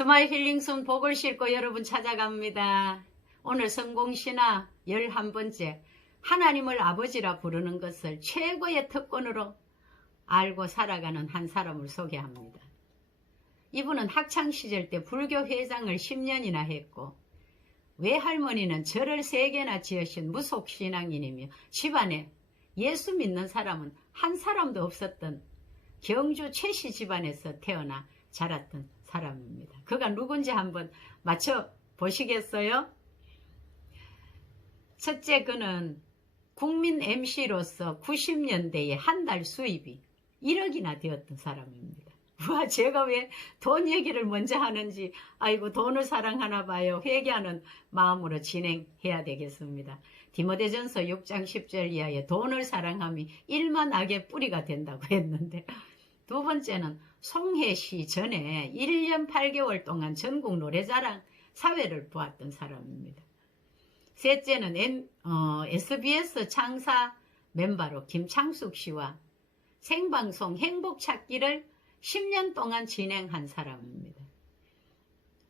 스마일 힐링순 복을 싣고 여러분 찾아갑니다. 오늘 성공신화 11번째 하나님을 아버지라 부르는 것을 최고의 특권으로 알고 살아가는 한 사람을 소개합니다. 이분은 학창시절 때 불교 회장을 10년이나 했고 외할머니는 절을 3개나 지으신 무속신앙인이며 집안에 예수 믿는 사람은 한 사람도 없었던 경주 최씨 집안에서 태어나 자랐던 사람입니다. 그가 누군지 한번 맞춰보시겠어요? 첫째, 그는 국민 MC로서 90년대에 한 달 수입이 1억이나 되었던 사람입니다. 와, 제가 왜 돈 얘기를 먼저 하는지, 아이고 돈을 사랑하나 봐요. 회개하는 마음으로 진행해야 되겠습니다. 디모데전서 6장 10절 이하에 돈을 사랑함이 1만 악의 뿌리가 된다고 했는데, 두 번째는 송혜시 전에 1년 8개월 동안 전국 노래자랑 사회를 보았던 사람입니다. 셋째는 SBS 창사 멤버로 김창숙 씨와 생방송 행복찾기를 10년 동안 진행한 사람입니다.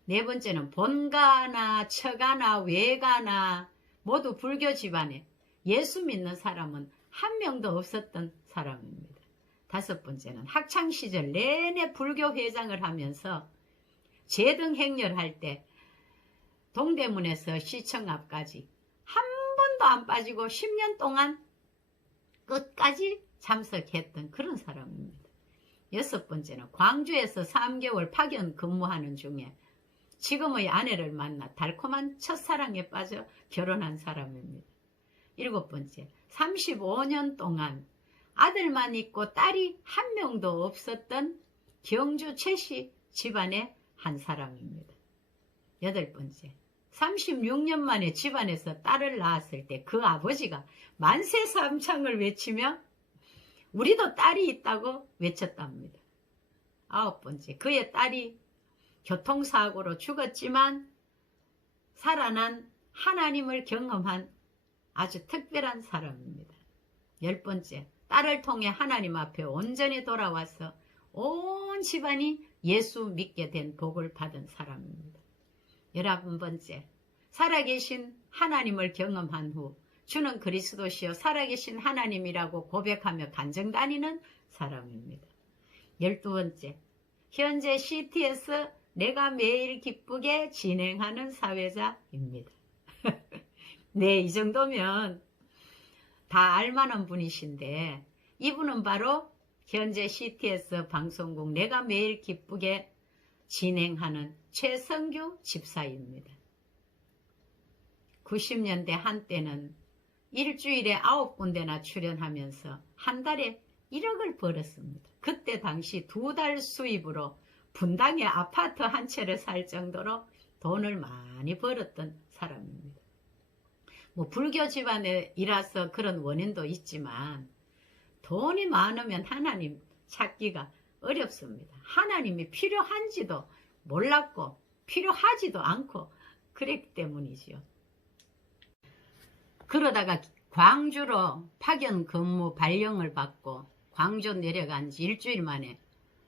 네 번째는 본가나 처가나 외가나 모두 불교 집안에 예수 믿는 사람은 한 명도 없었던 사람입니다. 다섯 번째는 학창시절 내내 불교 회장을 하면서 제등 행렬할 때 동대문에서 시청 앞까지 한 번도 안 빠지고 10년 동안 끝까지 참석했던 그런 사람입니다. 여섯 번째는 광주에서 3개월 파견 근무하는 중에 지금의 아내를 만나 달콤한 첫사랑에 빠져 결혼한 사람입니다. 일곱 번째, 35년 동안 아들만 있고 딸이 한 명도 없었던 경주 최씨 집안의 한 사람입니다. 여덟 번째, 36년 만에 집안에서 딸을 낳았을 때 그 아버지가 만세 삼창을 외치며 우리도 딸이 있다고 외쳤답니다. 아홉 번째, 그의 딸이 교통사고로 죽었지만 살아난 하나님을 경험한 아주 특별한 사람입니다. 열 번째, 딸을 통해 하나님 앞에 온전히 돌아와서 온 집안이 예수 믿게 된 복을 받은 사람입니다. 11번째, 살아계신 하나님을 경험한 후 주는 그리스도시요 살아계신 하나님이라고 고백하며 간증 다니는 사람입니다. 12번째, 현재 CT에서 내가 매일 기쁘게 진행하는 사회자입니다. 네, 이 정도면 다 알만한 분이신데 이분은 바로 현재 CTS 방송국 내가 매일 기쁘게 진행하는 최성규 집사입니다. 90년대 한때는 일주일에 9군데나 출연하면서 한 달에 1억을 벌었습니다. 그때 당시 2달 수입으로 분당에 아파트 한 채를 살 정도로 돈을 많이 벌었던 사람입니다. 불교 집안이라서 그런 원인도 있지만 돈이 많으면 하나님 찾기가 어렵습니다. 하나님이 필요한지도 몰랐고 필요하지도 않고 그랬기 때문이죠. 그러다가 광주로 파견 근무 발령을 받고 광주 내려간 지 일주일 만에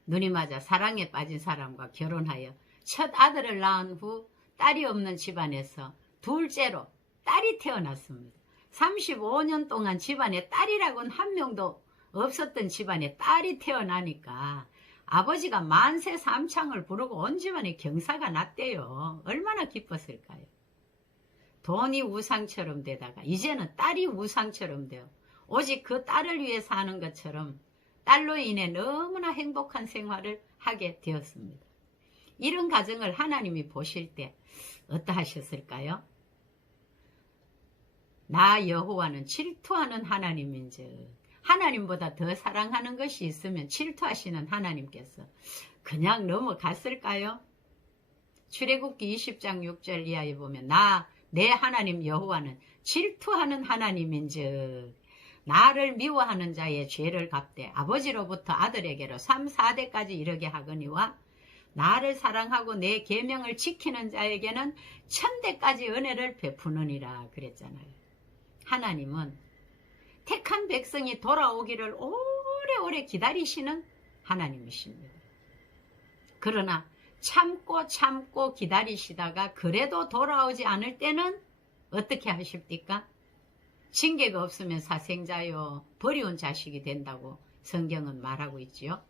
눈이 맞아 사랑에 빠진 사람과 결혼하여 첫 아들을 낳은 후 딸이 없는 집안에서 둘째로 딸이 태어났습니다. 35년 동안 집안에 딸이라고는 한 명도 없었던 집안에 딸이 태어나니까 아버지가 만세 삼창을 부르고 온 집안에 경사가 났대요. 얼마나 기뻤을까요? 돈이 우상처럼 되다가 이제는 딸이 우상처럼 돼요. 오직 그 딸을 위해 사는 것처럼 딸로 인해 너무나 행복한 생활을 하게 되었습니다. 이런 가정을 하나님이 보실 때 어떠하셨을까요? 나 여호와는 질투하는 하나님인즉 하나님보다 더 사랑하는 것이 있으면 질투하시는 하나님께서 그냥 넘어갔을까요? 출애굽기 20장 6절 이하에 보면 내 하나님 여호와는 질투하는 하나님인즉 나를 미워하는 자의 죄를 갚되 아버지로부터 아들에게로 3, 4대까지 이르게 하거니와 나를 사랑하고 내 계명을 지키는 자에게는 1000대까지 은혜를 베푸느니라 그랬잖아요. 하나님은 택한 백성이 돌아오기를 오래오래 기다리시는 하나님이십니다. 그러나 참고 기다리시다가 그래도 돌아오지 않을 때는 어떻게 하십니까? 징계가 없으면 사생자요 버리운 자식이 된다고 성경은 말하고 있지요.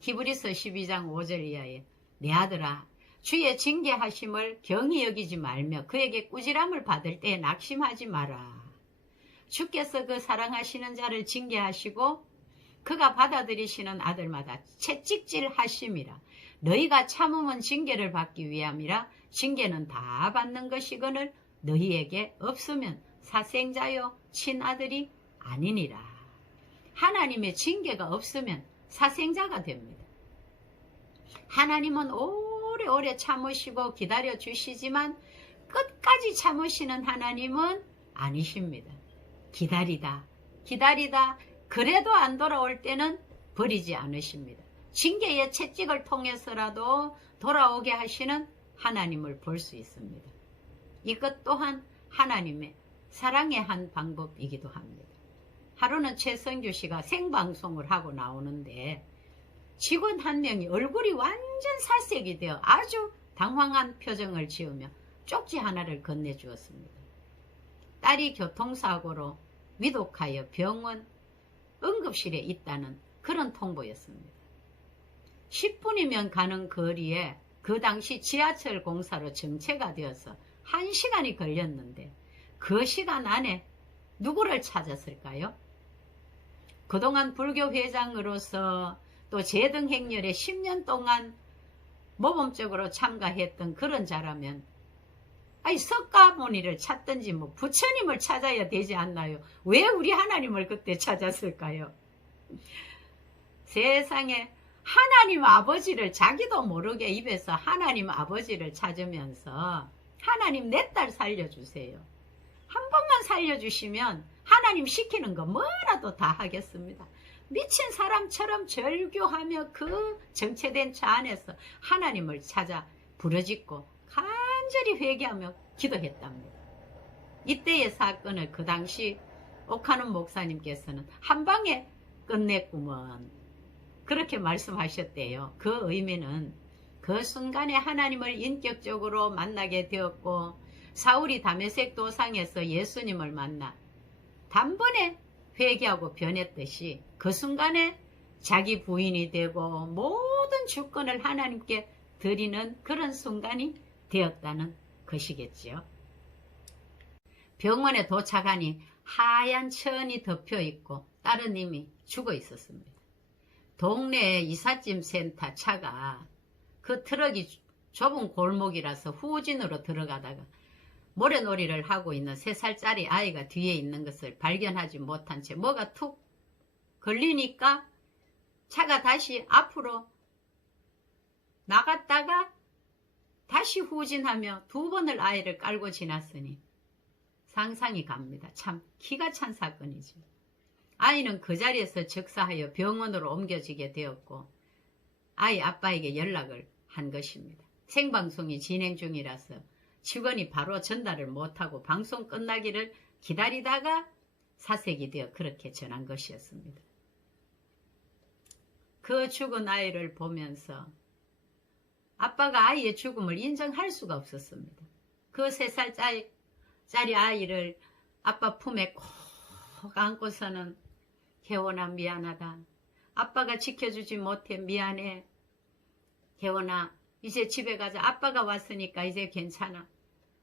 히브리서 12장 5절 이하에 내 아들아 주의 징계하심을 경히 여기지 말며 그에게 꾸지람을 받을 때에 낙심하지 마라. 주께서 그 사랑하시는 자를 징계하시고 그가 받아들이시는 아들마다 채찍질 하심이라. 너희가 참으면 징계를 받기 위함이라. 징계는 다 받는 것이거늘 너희에게 없으면 사생자요 친아들이 아니니라. 하나님의 징계가 없으면 사생자가 됩니다. 하나님은 오래오래 참으시고 기다려주시지만 끝까지 참으시는 하나님은 아니십니다. 기다리다 그래도 안 돌아올 때는 버리지 않으십니다. 징계의 채찍을 통해서라도 돌아오게 하시는 하나님을 볼 수 있습니다. 이것 또한 하나님의 사랑의 한 방법이기도 합니다. 하루는 최성규 씨가 생방송을 하고 나오는데 직원 한 명이 얼굴이 완전 살색이 되어 아주 당황한 표정을 지으며 쪽지 하나를 건네주었습니다. 딸이 교통사고로 위독하여 병원 응급실에 있다는 그런 통보였습니다. 10분이면 가는 거리에 그 당시 지하철 공사로 정체가 되어서 1시간이 걸렸는데 그 시간 안에 누구를 찾았을까요? 그동안 불교 회장으로서 또 제등 행렬에 10년 동안 모범적으로 참가했던 그런 자라면 석가모니를 찾든지 부처님을 찾아야 되지 않나요? 왜 우리 하나님을 그때 찾았을까요? 세상에 하나님 아버지를 자기도 모르게 입에서 하나님 아버지를 찾으면서 하나님 내 딸 살려주세요. 한 번만 살려주시면 하나님 시키는 거 뭐라도 다 하겠습니다. 미친 사람처럼 절규하며 그 정체된 차 안에서 하나님을 찾아 부르짖고 간절히 회개하며 기도했답니다. 이때의 사건을 그 당시 옥하는 목사님께서는 한 방에 끝냈구먼 그렇게 말씀하셨대요. 그 의미는 그 순간에 하나님을 인격적으로 만나게 되었고 사울이 다메섹 도상에서 예수님을 만나 단번에 회개하고 변했듯이 그 순간에 자기 부인이 되고 모든 주권을 하나님께 드리는 그런 순간이 되었다는 것이겠지요. 병원에 도착하니 하얀 천이 덮여 있고 다른 이미 죽어 있었습니다. 동네 이삿짐 센터 차가 그 트럭이 좁은 골목이라서 후진으로 들어가다가 모래놀이를 하고 있는 3살짜리 아이가 뒤에 있는 것을 발견하지 못한 채 뭐가 툭 걸리니까 차가 다시 앞으로 나갔다가 다시 후진하며 2번을 아이를 깔고 지났으니 상상이 갑니다. 참 기가 찬 사건이죠. 아이는 그 자리에서 즉사하여 병원으로 옮겨지게 되었고 아이 아빠에게 연락을 한 것입니다. 생방송이 진행 중이라서 직원이 바로 전달을 못하고 방송 끝나기를 기다리다가 사색이 되어 그렇게 전한 것이었습니다. 그 죽은 아이를 보면서 아빠가 아이의 죽음을 인정할 수가 없었습니다. 그 3살짜리 아이를 아빠 품에 꼭 안고서는 혜원아 미안하다. 아빠가 지켜주지 못해 미안해. 혜원아 이제 집에 가자. 아빠가 왔으니까 이제 괜찮아.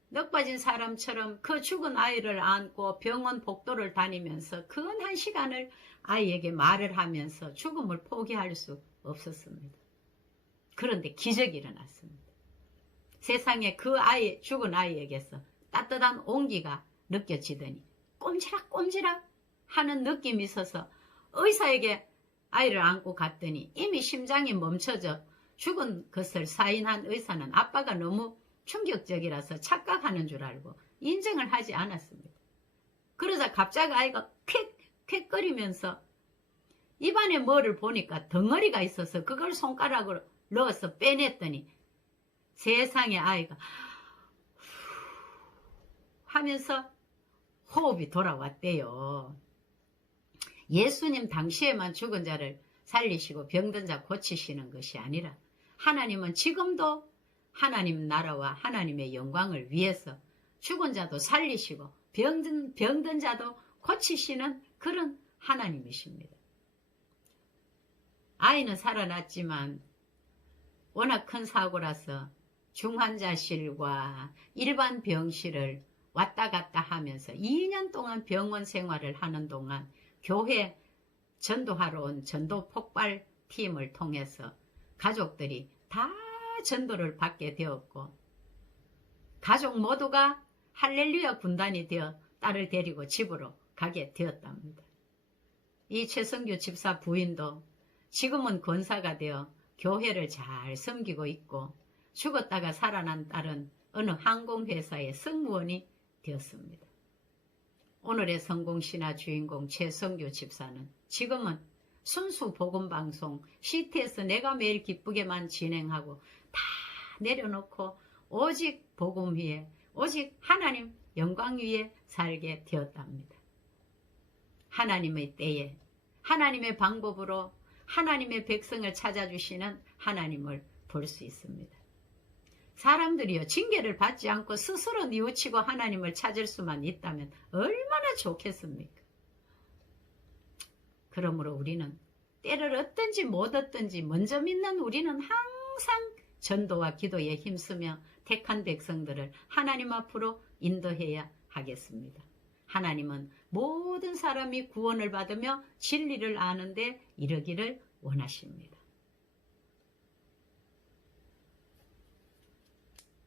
넋 빠진 사람처럼 그 죽은 아이를 안고 병원 복도를 다니면서 근 1시간을 아이에게 말을 하면서 죽음을 포기할 수 없었습니다. 그런데 기적이 일어났습니다. 세상에 그 아이, 죽은 아이에게서 따뜻한 온기가 느껴지더니 꼼지락꼼지락 하는 느낌이 있어서 의사에게 아이를 안고 갔더니 이미 심장이 멈춰져 죽은 것을 사인한 의사는 아빠가 너무 충격적이라서 착각하는 줄 알고 인정을 하지 않았습니다. 그러자 갑자기 아이가 퀭퀭거리면서 입안에 뭐를 보니까 덩어리가 있어서 그걸 손가락으로 넣어서 빼냈더니 세상에 아이가 하면서 호흡이 돌아왔대요. 예수님 당시에만 죽은 자를 살리시고 병든 자 고치시는 것이 아니라 하나님은 지금도 하나님 나라와 하나님의 영광을 위해서 죽은 자도 살리시고 병든 자도 고치시는 그런 하나님이십니다. 아이는 살아났지만 워낙 큰 사고라서 중환자실과 일반 병실을 왔다 갔다 하면서 2년 동안 병원 생활을 하는 동안 교회 전도하러 온 전도 폭발 팀을 통해서 가족들이 다 전도를 받게 되었고 가족 모두가 할렐루야 군단이 되어 딸을 데리고 집으로 가게 되었답니다. 이 최성규 집사 부인도 지금은 권사가 되어 교회를 잘 섬기고 있고 죽었다가 살아난 딸은 어느 항공회사의 승무원이 되었습니다. 오늘의 성공신화 주인공 최성규 집사는 지금은 순수 복음방송 CTS 내가 매일 기쁘게만 진행하고 다 내려놓고 오직 복음 위에 오직 하나님 영광 위에 살게 되었답니다. 하나님의 때에 하나님의 방법으로 하나님의 백성을 찾아주시는 하나님을 볼 수 있습니다. 사람들이요 징계를 받지 않고 스스로 뉘우치고 하나님을 찾을 수만 있다면 얼마나 좋겠습니까? 그러므로 우리는 때를 얻든지 못 얻든지 먼저 믿는 우리는 항상 전도와 기도에 힘쓰며 택한 백성들을 하나님 앞으로 인도해야 하겠습니다. 하나님은 모든 사람이 구원을 받으며 진리를 아는데 이르기를 원하십니다.